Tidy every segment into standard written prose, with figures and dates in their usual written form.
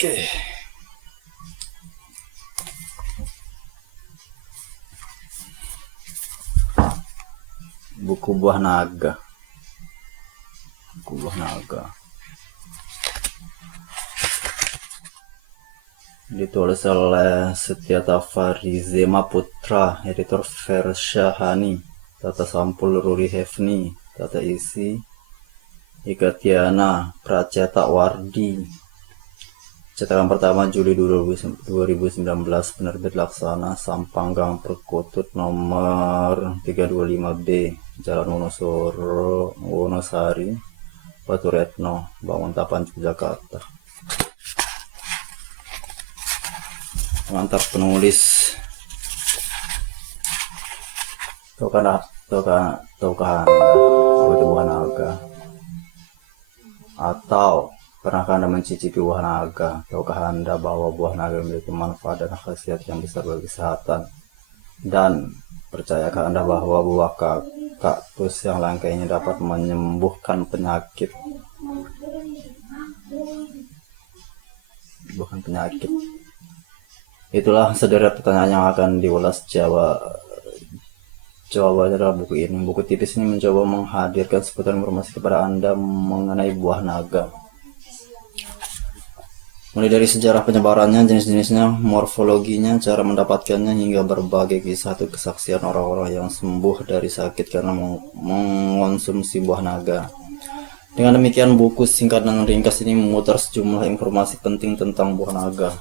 Oke, buku buah naga. Buku buah naga ditulis oleh Setia Tafarizema Putra, editor Versyahani, tata sampul Ruri Hefni, tata isi Ika Tiana, pracetak Wardi. Cetakan pertama Juli 2019, penerbit Laksana, Sampanggang Perkutut nomor 325B, Jalan Wonosari, Batu Retno, Banguntapan, Jakarta. Mantap penulis. Tahukah Anda buah naga? Atau pernahkah Anda mencicipi buah naga? Tahukah Anda bahwa buah naga memiliki manfaat dan khasiat yang besar bagi kesehatan? Dan percayakah Anda bahwa buah kaktus yang langka ini dapat menyembuhkan penyakit? Bukan penyakit. Itulah sederet pertanyaan yang akan diulas jawabannya dalam buku ini. Buku tipis ini mencoba menghadirkan seputar informasi kepada Anda mengenai buah naga. Mulai dari sejarah penyebarannya, jenis-jenisnya, morfologinya, cara mendapatkannya, hingga berbagai kisah atau kesaksian orang-orang yang sembuh dari sakit karena mengonsumsi buah naga. Dengan demikian, buku singkat dan ringkas ini memutar sejumlah informasi penting tentang buah naga.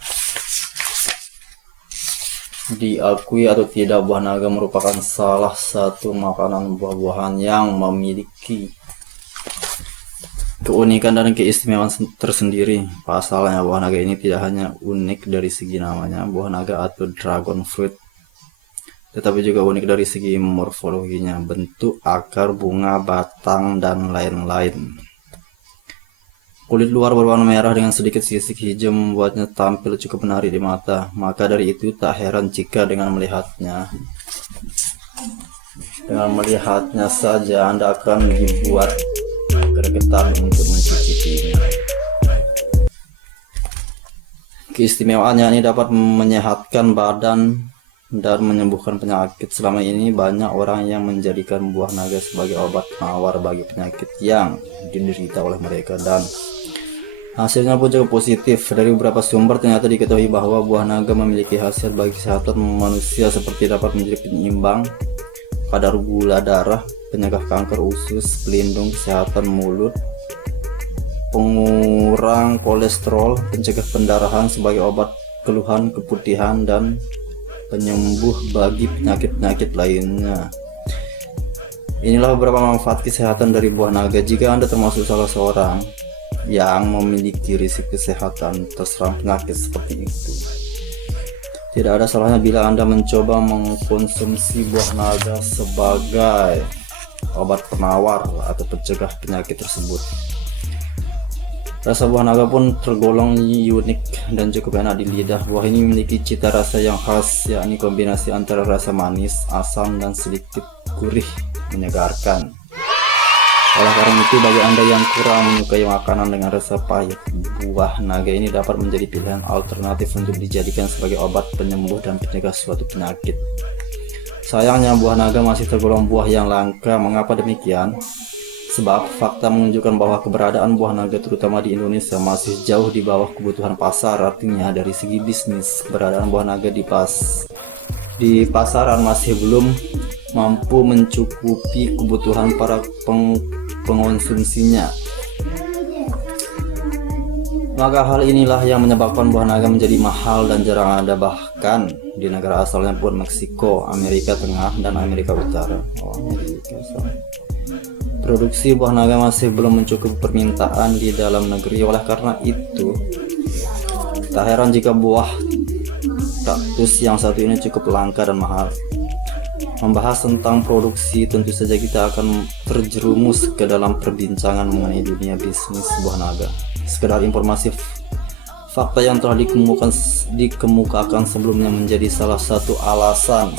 Diakui atau tidak, buah naga merupakan salah satu makanan buah-buahan yang memiliki keunikan dan keistimewaan tersendiri. Pasalnya, buah naga ini tidak hanya unik dari segi namanya, buah naga atau dragon fruit, tetapi juga unik dari segi morfologinya, bentuk, akar, bunga, batang, dan lain-lain. Kulit luar berwarna merah dengan sedikit sisik hijau membuatnya tampil cukup menarik di mata. Maka dari itu tak heran jika dengan melihatnya saja Anda akan dibuat gregetan untuk mencicipinya. Keistimewaannya ini dapat menyehatkan badan dan menyembuhkan penyakit. Selama ini banyak orang yang menjadikan buah naga sebagai obat penawar bagi penyakit yang diderita oleh mereka, dan hasilnya pun cukup positif. Dari beberapa sumber ternyata diketahui bahwa buah naga memiliki khasiat bagi kesehatan manusia, seperti dapat menjadi penyeimbang kadar gula darah, penyegah kanker usus, pelindung kesehatan mulut, pengurang kolesterol, pencegah pendarahan, sebagai obat keluhan keputihan, dan penyembuh bagi penyakit-penyakit lainnya. Inilah beberapa manfaat kesehatan dari buah naga. Jika Anda termasuk salah seorang yang memiliki risiko kesehatan terserang penyakit seperti itu, tidak ada salahnya bila Anda mencoba mengkonsumsi buah naga sebagai obat penawar atau pencegah penyakit tersebut. Rasa buah naga pun tergolong unik dan cukup enak di lidah. Buah ini memiliki cita rasa yang khas, yakni kombinasi antara rasa manis, asam, dan sedikit gurih menyegarkan. Oleh karena itu, bagi Anda yang kurang menyukai makanan dengan rasa pahit, buah naga ini dapat menjadi pilihan alternatif untuk dijadikan sebagai obat penyembuh dan pencegah suatu penyakit. Sayangnya, buah naga masih tergolong buah yang langka. Mengapa demikian? Sebab fakta menunjukkan bahwa keberadaan buah naga terutama di Indonesia masih jauh di bawah kebutuhan pasar. Artinya dari segi bisnis, keberadaan buah naga di pasaran masih belum mampu mencukupi kebutuhan para pengonsumsinya. Maka hal inilah yang menyebabkan buah naga menjadi mahal dan jarang ada, bahkan di negara asalnya pun Meksiko, Amerika Tengah, dan Amerika Utara. Produksi buah naga masih belum mencukupi permintaan di dalam negeri. Oleh karena itu, tak heran jika buah kaktus yang satu ini cukup langka dan mahal. Membahas tentang produksi, tentu saja kita akan terjerumus ke dalam perbincangan mengenai dunia bisnis buah naga. Sekedar informasi, fakta yang telah dikemukakan sebelumnya menjadi salah satu alasan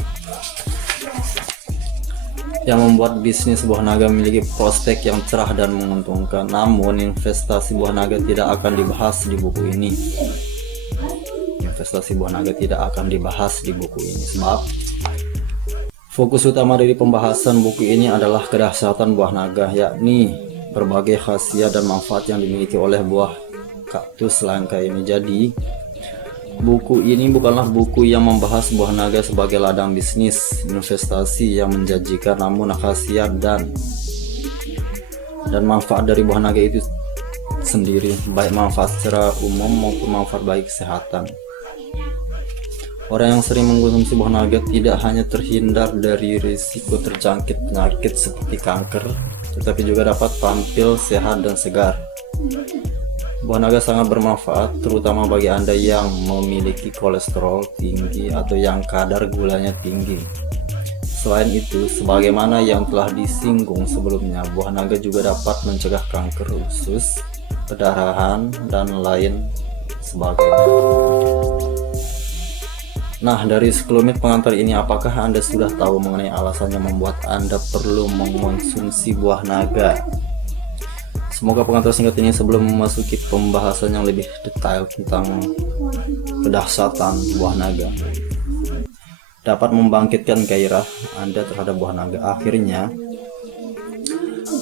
yang membuat bisnis buah naga memiliki prospek yang cerah dan menguntungkan. Namun, investasi buah naga tidak akan dibahas di buku ini. investasi buah naga tidak akan dibahas di buku ini, sebab fokus utama dari pembahasan buku ini adalah kedahsyatan buah naga, yakni berbagai khasiat dan manfaat yang dimiliki oleh buah kaktus langka ini. Jadi buku ini bukanlah buku yang membahas buah naga sebagai ladang bisnis investasi yang menjanjikan, namun khasiat dan manfaat dari buah naga itu sendiri, baik manfaat secara umum maupun manfaat bagi kesehatan. Orang yang sering mengkonsumsi buah naga tidak hanya terhindar dari risiko terjangkit penyakit seperti kanker, tetapi juga dapat tampil sehat dan segar. Buah naga sangat bermanfaat, terutama bagi Anda yang memiliki kolesterol tinggi atau yang kadar gulanya tinggi. Selain itu, sebagaimana yang telah disinggung sebelumnya, buah naga juga dapat mencegah kanker usus, perdarahan, dan lain sebagainya. Nah, dari sekelumit pengantar ini, apakah Anda sudah tahu mengenai alasan yang membuat Anda perlu mengonsumsi buah naga? Semoga pengantar singkat ini sebelum memasuki pembahasan yang lebih detail tentang kedahsyatan buah naga dapat membangkitkan gairah Anda terhadap buah naga.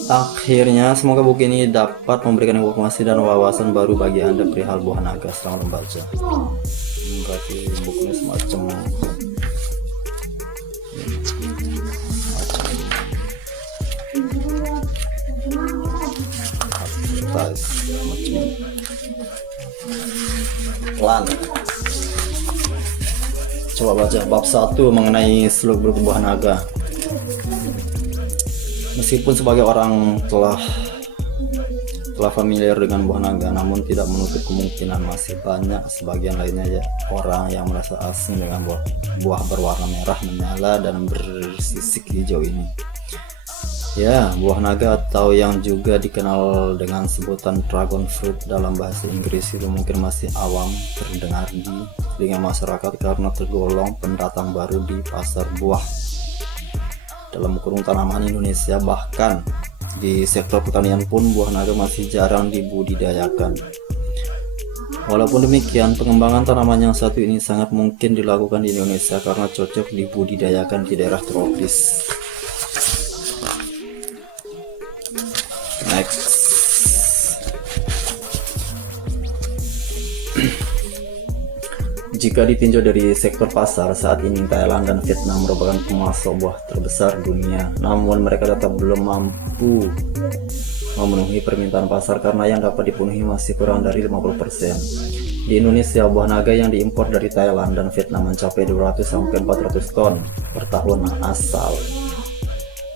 Akhirnya semoga buku ini dapat memberikan informasi dan wawasan baru bagi Anda perihal buah naga. Selamat membaca. Berarti bukunya semacam pelan. Coba baca bab 1 mengenai seluk-beluk buah naga. Meskipun sebagai orang telah familiar dengan buah naga, namun tidak menutup kemungkinan masih banyak sebagian lainnya orang yang merasa asing dengan buah berwarna merah menyala dan bersisik hijau ini. Ya, buah naga atau yang juga dikenal dengan sebutan dragon fruit dalam bahasa Inggris itu mungkin masih awam terdengar di telinga masyarakat karena tergolong pendatang baru di pasar buah dalam kurung tanaman Indonesia. Bahkan di sektor pertanian pun buah naga masih jarang dibudidayakan. Walaupun demikian, pengembangan tanaman yang satu ini sangat mungkin dilakukan di Indonesia karena cocok dibudidayakan di daerah tropis. Next. Jika ditinjau dari sektor pasar, saat ini Thailand dan Vietnam merupakan pemasok buah terbesar dunia, namun mereka tetap belum mampu memenuhi permintaan pasar karena yang dapat dipenuhi masih kurang dari 50%. Di Indonesia, buah naga yang diimpor dari Thailand dan Vietnam mencapai 200-400 ton per tahun asal.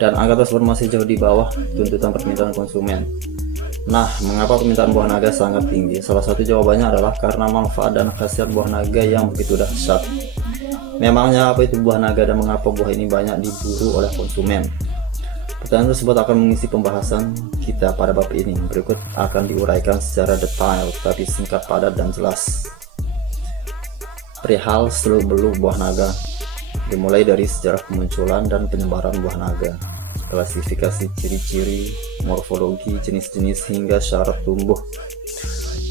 Dan angka tersebut masih jauh di bawah tuntutan permintaan konsumen. Nah, mengapa permintaan buah naga sangat tinggi? Salah satu jawabannya adalah karena manfaat dan khasiat buah naga yang begitu dahsyat. Memangnya apa itu buah naga dan mengapa buah ini banyak diburu oleh konsumen? Pertanyaan tersebut akan mengisi pembahasan kita pada bab ini. Berikut akan diuraikan secara detail, tapi singkat, padat, dan jelas. Perihal seluk-beluk buah naga, dimulai dari sejarah kemunculan dan penyebaran buah naga, klasifikasi ciri-ciri, morfologi, jenis-jenis, hingga syarat tumbuh.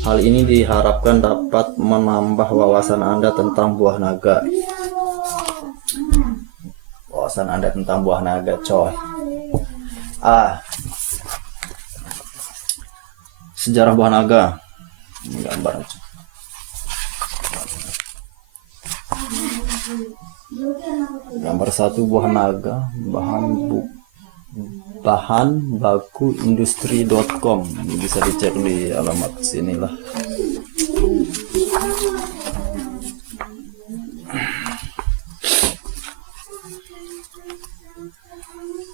Hal ini diharapkan dapat menambah wawasan Anda tentang buah naga. Wawasan Anda tentang buah naga, coy. Sejarah buah naga. Ini gambar aja. Gambar 1 buah naga, bahan baku industri.com. Ini bisa dicek di alamat sinilah.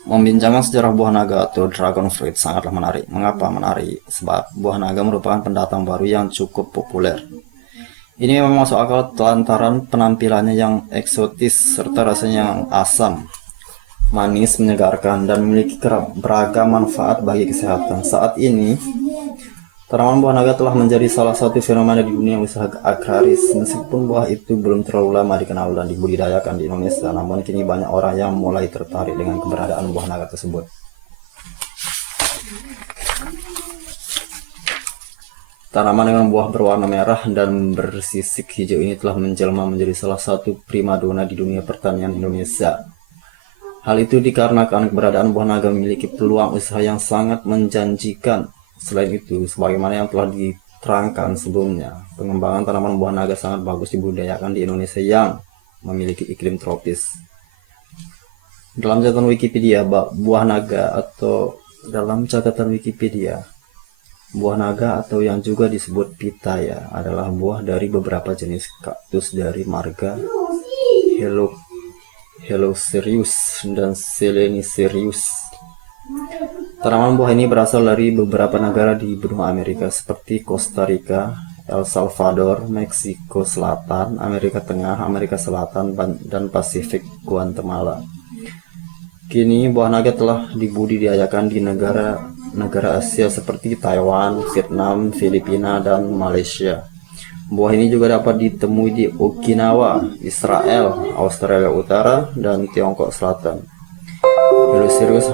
Membincangkan sejarah buah naga atau dragon fruit sangatlah menarik. Mengapa menarik? Sebab buah naga merupakan pendatang baru yang cukup populer. Ini memang masuk akal lantaran penampilannya yang eksotis serta rasanya yang asam, manis, menyegarkan, dan memiliki beragam manfaat bagi kesehatan. Saat ini, tanaman buah naga telah menjadi salah satu fenomena di dunia usaha agraris. Meskipun buah itu belum terlalu lama dikenal dan dibudidayakan di Indonesia, namun kini banyak orang yang mulai tertarik dengan keberadaan buah naga tersebut. Tanaman dengan buah berwarna merah dan bersisik hijau ini telah menjelma menjadi salah satu primadona di dunia pertanian Indonesia. Hal itu dikarenakan keberadaan buah naga memiliki peluang usaha yang sangat menjanjikan. Selain itu, sebagaimana yang telah diterangkan sebelumnya, pengembangan tanaman buah naga sangat bagus dibudidayakan di Indonesia yang memiliki iklim tropis. Dalam catatan Wikipedia, buah naga atau yang juga disebut pitaya adalah buah dari beberapa jenis kaktus dari marga Hellocereus dan Selenicerius. Tanaman buah ini berasal dari beberapa negara di benua Amerika seperti Costa Rica, El Salvador, Meksiko Selatan, Amerika Tengah, Amerika Selatan, dan Pasifik Guatemala. Kini buah naga telah dibudidayakan di negara Asia seperti Taiwan, Vietnam, Filipina, dan Malaysia. Buah ini juga dapat ditemui di Okinawa, Israel, Australia Utara, dan Tiongkok Selatan. Hellocereus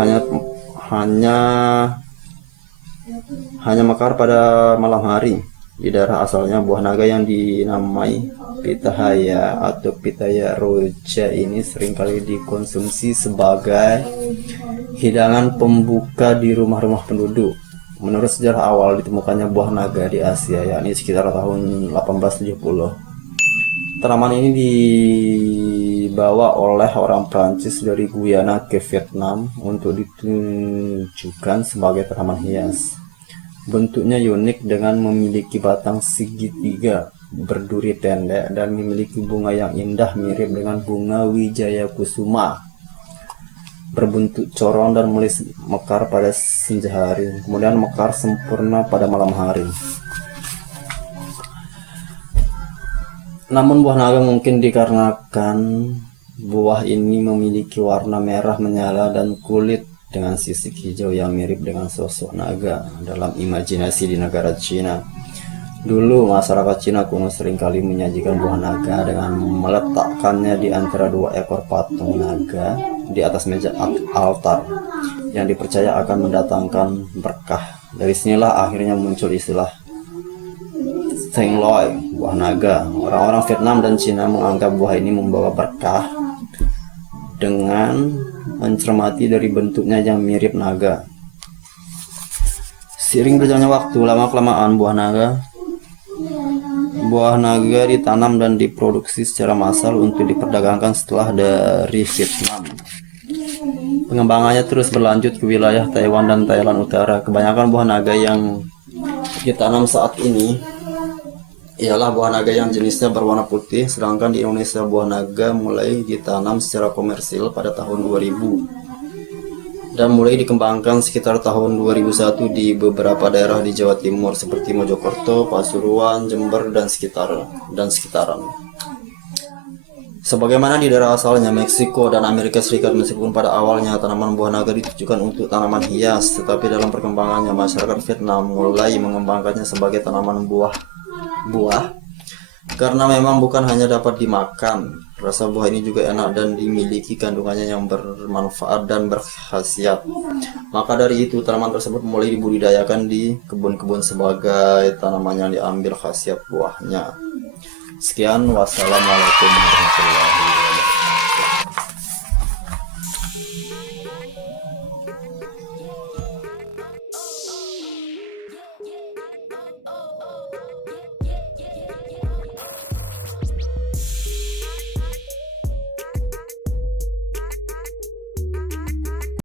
hanya mekar pada malam hari. Di daerah asalnya, buah naga yang dinamai pitahaya atau pitaya roja ini seringkali dikonsumsi sebagai hidangan pembuka di rumah-rumah penduduk. Menurut sejarah awal ditemukannya buah naga di Asia, yakni sekitar tahun 1870. Tanaman ini dibawa oleh orang Prancis dari Guyana ke Vietnam untuk ditunjukkan sebagai tanaman hias. Bentuknya unik dengan memiliki batang segitiga berduri pendek dan memiliki bunga yang indah mirip dengan bunga wijaya kusuma, berbentuk corong dan mulai mekar pada senja hari, kemudian mekar sempurna pada malam hari. Namun buah naga mungkin dikarenakan buah ini memiliki warna merah menyala dan kulit dengan sisik hijau yang mirip dengan sosok naga dalam imajinasi di negara Cina. Dulu masyarakat Cina kuno seringkali menyajikan buah naga dengan meletakkannya di antara dua ekor patung naga di atas meja altar yang dipercaya akan mendatangkan berkah. Dari sinilah akhirnya muncul istilah Teng Loi, buah naga. Orang-orang Vietnam dan Cina menganggap buah ini membawa berkah dengan mencermati dari bentuknya yang mirip naga. Seiring berjalannya waktu, lama-kelamaan buah naga ditanam dan diproduksi secara massal untuk diperdagangkan setelah dari Vietnam. Pengembangannya terus berlanjut ke wilayah Taiwan dan Thailand Utara. Kebanyakan buah naga yang ditanam saat ini ialah buah naga yang jenisnya berwarna putih, sedangkan di Indonesia buah naga mulai ditanam secara komersil pada tahun 2000 dan mulai dikembangkan sekitar tahun 2001 di beberapa daerah di Jawa Timur seperti Mojokerto, Pasuruan, Jember, dan sekitaran. Sebagaimana di daerah asalnya Meksiko dan Amerika Serikat, meskipun pada awalnya tanaman buah naga ditujukan untuk tanaman hias, tetapi dalam perkembangannya masyarakat Vietnam mulai mengembangkannya sebagai tanaman buah karena memang bukan hanya dapat dimakan. Rasa buah ini juga enak dan dimiliki kandungannya yang bermanfaat dan berkhasiat. Maka dari itu tanaman tersebut mulai dibudidayakan di kebun-kebun sebagai tanaman yang diambil khasiat buahnya. Sekian, wassalamualaikum warahmatullahi wabarakatuh.